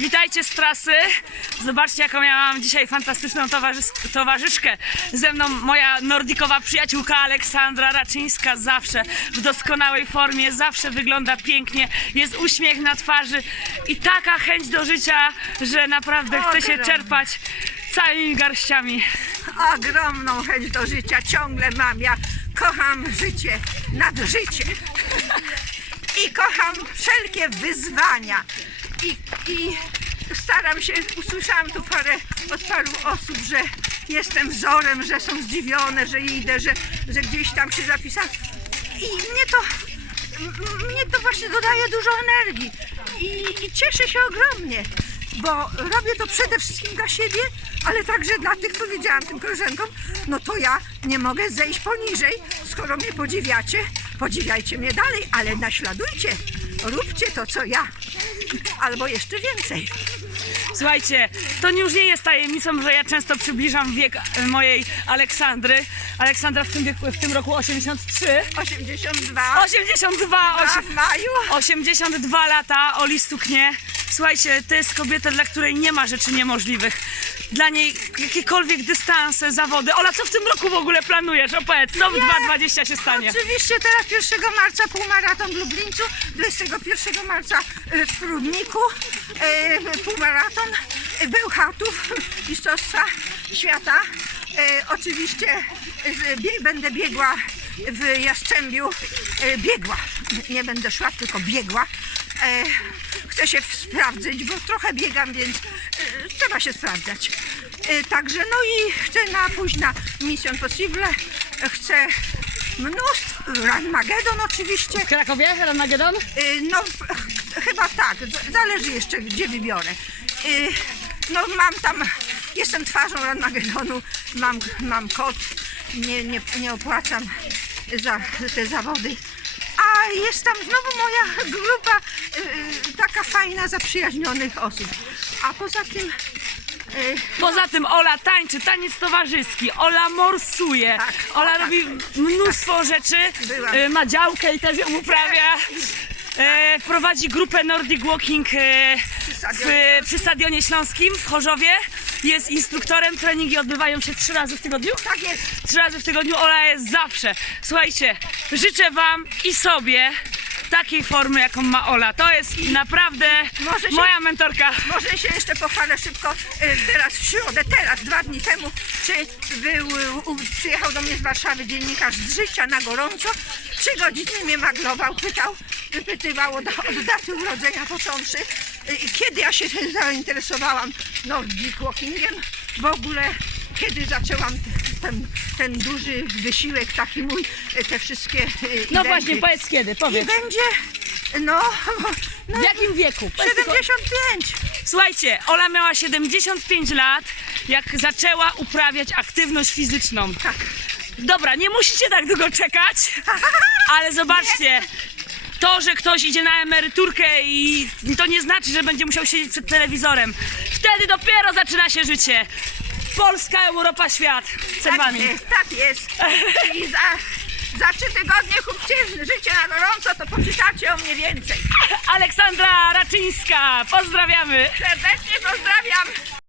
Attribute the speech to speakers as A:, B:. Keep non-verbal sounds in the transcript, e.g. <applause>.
A: Witajcie z trasy. Zobaczcie, jaką ja mam dzisiaj fantastyczną towarzys- towarzyszkę. Ze mną moja nordikowa przyjaciółka Aleksandra Raczyńska. Zawsze w doskonałej formie, zawsze wygląda pięknie. Jest uśmiech na twarzy i taka chęć do życia, że naprawdę chce się
B: Ogromna.
A: czerpać całymi garściami.
B: Ogromną chęć do życia ciągle mam. Ja kocham życie nad życie. I kocham wszelkie wyzwania. I, I staram się, usłyszałam tu parę od paru osób, że jestem wzorem, że są zdziwione, że idę, że, że gdzieś tam się zapisałam. I mnie to, mnie to właśnie dodaje dużo energii. I, I cieszę się ogromnie, bo robię to przede wszystkim dla siebie, ale także dla tych, powiedziałam tym koleżankom, no to ja nie mogę zejść poniżej, skoro mnie podziwiacie, podziwiajcie mnie dalej, ale naśladujcie, róbcie to, co ja, albo jeszcze więcej.
A: Słuchajcie, to już nie jest tajemnicą, że ja często przybliżam wiek e, mojej Aleksandry. Aleksandra w tym, wieku, w tym roku 83.
B: 82,
A: 82,
B: a
A: osiem-
B: w maju
A: 82 lata, Oli stuknie. Słuchajcie, to jest kobieta, dla której nie ma rzeczy niemożliwych. Dla niej jakiekolwiek dystanse, zawody. Ola, co w tym roku w ogóle planujesz? Opowiedz, co w 2.20 się stanie?
B: Oczywiście teraz 1 marca półmaraton w Lublińcu, 21 marca y, w Prudniku y, półmaraton y, Bełchatów, <laughs> Mistrzostwa Świata. Y, Oczywiście bie, będę biegła w Jastrzębiu, biegła, nie będę szła, tylko biegła. E, Chcę się sprawdzić, bo trochę biegam, więc y, trzeba się sprawdzać. Y, Także no i chcę na pójść na Mission Possible. Chcę mnóstwo, Ranmagedon oczywiście.
A: W Krakowie, Armagedon?
B: Y, No ch- chyba tak, zależy jeszcze gdzie wybiorę. No mam tam, jestem twarzą Ranmagedonu, mam, mam kod, nie, nie, nie opłacam za te zawody. A jest tam znowu moja grupa y, taka fajna, zaprzyjaźnionych osób. A poza tym y,
A: Poza tym Ola tańczy, taniec towarzyski, Ola morsuje,
B: Tak.
A: Ola
B: Tak.
A: robi mnóstwo rzeczy,
B: Byłam.
A: e, ma działkę i też ją uprawia. E, prowadzi grupę Nordic Walking e,
B: Przy
A: w,
B: stadionie
A: przy Stadionie Śląskim w Chorzowie. Jest instruktorem, treningi odbywają się trzy razy w tygodniu.
B: tak jest.
A: Trzy razy w tygodniu Ola jest zawsze. Słuchajcie, życzę Wam i sobie takiej formy, jaką ma Ola. To jest naprawdę
B: Może się-
A: moja mentorka.
B: Może się jeszcze pochwalę szybko, y, teraz w środę, teraz, dwa dni temu, czy był, u, przyjechał do mnie z Warszawy dziennikarz z życia na gorąco, trzy godziny mnie maglował, pytał, wypytywał od, od daty urodzenia począwszy, y, kiedy ja się <laughs> zainteresowałam Nordic Walkingiem, w ogóle kiedy zaczęłam ten, ten duży wysiłek, taki mój, y, te wszystkie y,
A: No właśnie, powiedz kiedy,
B: I
A: powiedz.
B: będzie, no, no
A: W jakim wieku? Powiedz tylko-
B: 75.
A: Słuchajcie, Ola miała 75 lat, jak zaczęła uprawiać aktywność fizyczną.
B: Tak.
A: Dobra, nie musicie tak długo czekać, <laughs> ale zobaczcie, to, że ktoś idzie na emeryturkę i to nie znaczy, że będzie musiał siedzieć przed telewizorem. Wtedy dopiero zaczyna się życie. Polska, Europa, świat. Przed
B: Tak
A: wami.
B: jest, tak jest. <laughs> I za, za trzy tygodnie kupcie życie na gorąco, to poczytacie o mnie więcej.
A: Aleksandra Raczyńska, pozdrawiamy.
B: Serdecznie pozdrawiam.